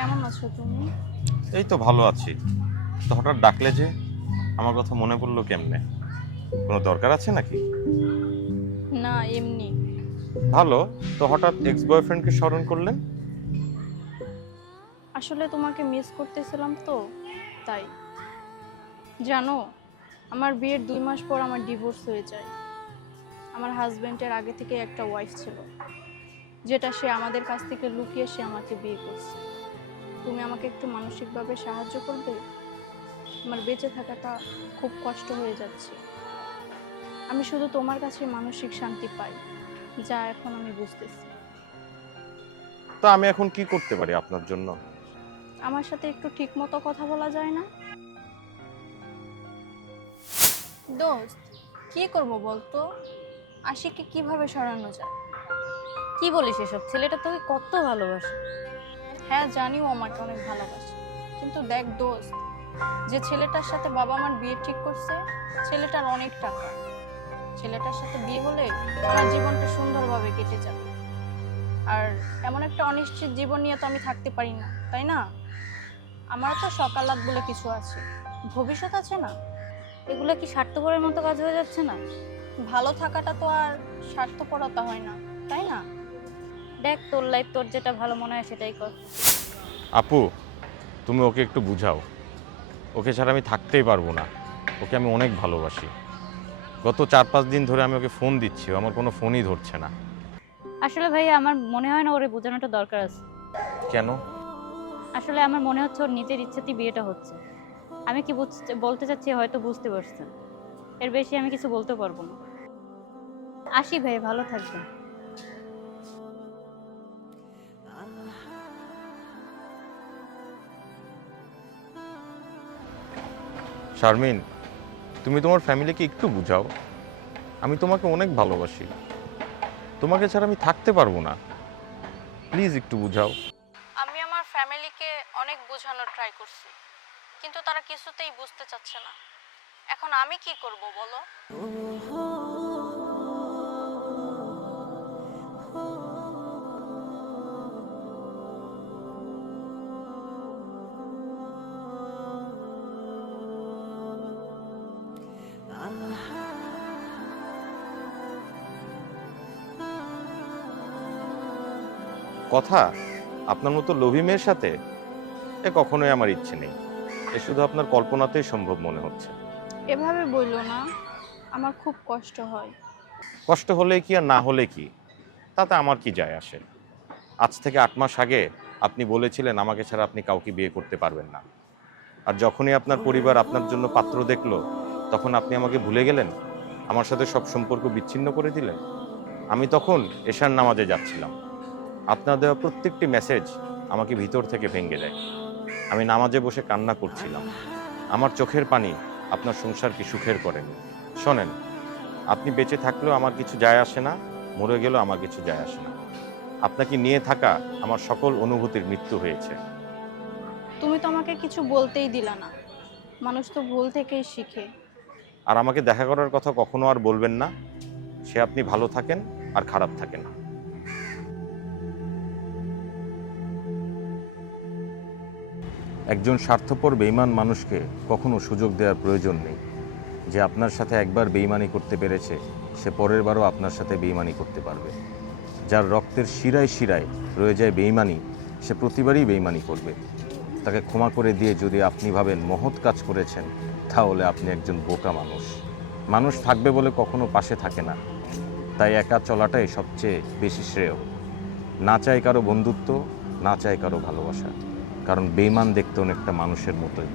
কেমন আছো তুমি? এই তো ভালো আছি। তো হঠাৎ ডাকলে যে, আমার কথা মনে পড়লো কেমনে? কোনো দরকার আছে নাকি? না, এমনি। ভালো। তো হঠাৎ এক্স বয়ফ্রেন্ডকে স্মরণ করলেন? আসলে তোমাকে মিস করতেছিলাম তো, তাই। জানো, আমার বিয়ের 2 মাস পর আমার ডিভোর্স হয়ে যায়। আমার হাজবেন্ডের আগে থেকে একটা ওয়াইফ ছিল, যেটা সে আমাদের কাছ থেকে লুকিয়ে সে আমাকে বিয়ে করছে। তুমি আমাকে একটু মানসিকভাবে সাহায্য করবে? আমার বেঁচে থাকাটা খুব কষ্ট হয়ে যাচ্ছে। আমি শুধু তোমার কাছে মানসিক শান্তি পাই, যা এখন আমি বুঝতেছি। তো আমি এখন কি করতে পারি আপনার জন্য? আমার সাথে একটু ঠিক মতো কথা বলা যায় না? দোস্ত, কি করব বলতো? আশিককে কিভাবে সরানো যায়? কি বলিস এসব? ছেলেটা তোকে কত ভালোবাসে। হ্যাঁ, জানিও আমাকে অনেক ভালোবাসে, কিন্তু দেখ দোস্ত, যে ছেলেটার সাথে বাবা আমার বিয়ে ঠিক করছে, ছেলেটার অনেক টাকা। ছেলেটার সাথে বিয়ে হলে আমার জীবনটা সুন্দরভাবে কেটে যাবে। আর এমন একটা অনিশ্চিত জীবন নিয়ে তো আমি থাকতে পারি না, তাই না? আমার তো সকালাত বলে কিছু আছে, ভবিষ্যৎ আছে না? এগুলো কি স্বার্থপরের মতো কাজ হয়ে যাচ্ছে না? ভালো থাকাটা তো আর স্বার্থপরতা হয় না, তাই না? দেখ, তোর লাইফ তোর যেটা ভালো মনে হয় সেটাই কর। আপু, তুমি ওকে একটু বুঝাও। ওকে ছাড়া আমি থাকতেই পারবো না। ওকে আমি অনেক ভালোবাসি। গত 4-5 দিন ধরে আমি ওকে ফোন দিচ্ছি, ও আমার কোনো ফোনই ধরছে না। আসলে ভাইয়া, আমার মনে হয় না ওরে বোঝানোটা দরকার আছে। কেন? আসলে আমার মনে হচ্ছে ওর নিজের ইচ্ছাতেই বিয়েটা হচ্ছে। আমি কি বলতে চাচ্ছি হয়তো বুঝতে পারছেন। এর বেশি আমি কিছু বলতে পারবো না। আসি ভাই, ভালো থাকবেন। শারমিন, তুমি তোমার ফ্যামিলিকে একটু বুঝাও। আমি তোমাকে অনেক ভালোবাসি। তোমাকে ছাড়া আমি থাকতে পারবো না। প্লিজ একটু বুঝাও। আমি আমার ফ্যামিলিকে অনেক বোঝানোর ট্রাই করছি, কিন্তু তারা কিছুতেই বুঝতে চাচ্ছে না। এখন আমি কি করব বলো? কথা, আপনার মতো লোভী মেয়ের সাথে এ কখনোই আমার ইচ্ছে নেই। এ শুধু আপনার কল্পনাতেই সম্ভব মনে হচ্ছে। এভাবে বললো না, আমার খুব কষ্ট হয়। কষ্ট হলে কি আর না হলে কি, তাতে আমার কি যায় আসে? আজ থেকে 8 মাস আগে আপনি বলেছিলেন আমাকে ছাড়া আপনি কাউকে বিয়ে করতে পারবেন না। আর যখনই আপনার পরিবার আপনার জন্য পাত্র দেখলো, তখন আপনি আমাকে ভুলে গেলেন, আমার সাথে সব সম্পর্ক বিচ্ছিন্ন করে দিলেন। আমি তখন এশার নামাজে যাচ্ছিলাম। আপনার দেওয়া প্রত্যেকটি মেসেজ আমাকে ভিতর থেকে ভেঙে দেয়। আমি নামাজে বসে কান্না করছিলাম। আমার চোখের পানি আপনার সংসারকে সুখের করে। শোনেন, আপনি বেঁচে থাকলেও আমার কিছু যায় আসে না, মরে গেলেও আমার কিছু যায় আসে না। আপনাকে নিয়ে থাকা আমার সকল অনুভূতির মৃত্যু হয়েছে। তুমি তো আমাকে কিছু বলতেই দিলা না। মানুষ তো ভুল থেকেই শিখে। আর আমাকে দেখা করার কথা কখনো আর বলবেন না। সে আপনি ভালো থাকেন আর খারাপ থাকেন। একজন স্বার্থপর বেঈমান মানুষকে কখনো সুযোগ দেওয়ার প্রয়োজন নেই। যে আপনার সাথে একবার বেঈমানি করতে পেরেছে, সে পরের বারও আপনার সাথে বেঈমানি করতে পারবে। যার রক্তের শিরায় শিরায় রয়ে যায় বেঈমানি, সে প্রতিবারই বেঈমানি করবে। তাকে ক্ষমা করে দিয়ে যদি আপনি ভাবেন মহৎ কাজ করেছেন, তাহলে আপনি একজন বোকা মানুষ। মানুষ থাকবে বলে কখনো পাশে থাকে না, তাই একা চলাটাই সবচেয়ে বেশি শ্রেয়। না চাই কারো বন্ধুত্ব, না চাই কারো ভালোবাসা, কারণ বেঈমান দেখতে অনেকটা মানুষের মতোই।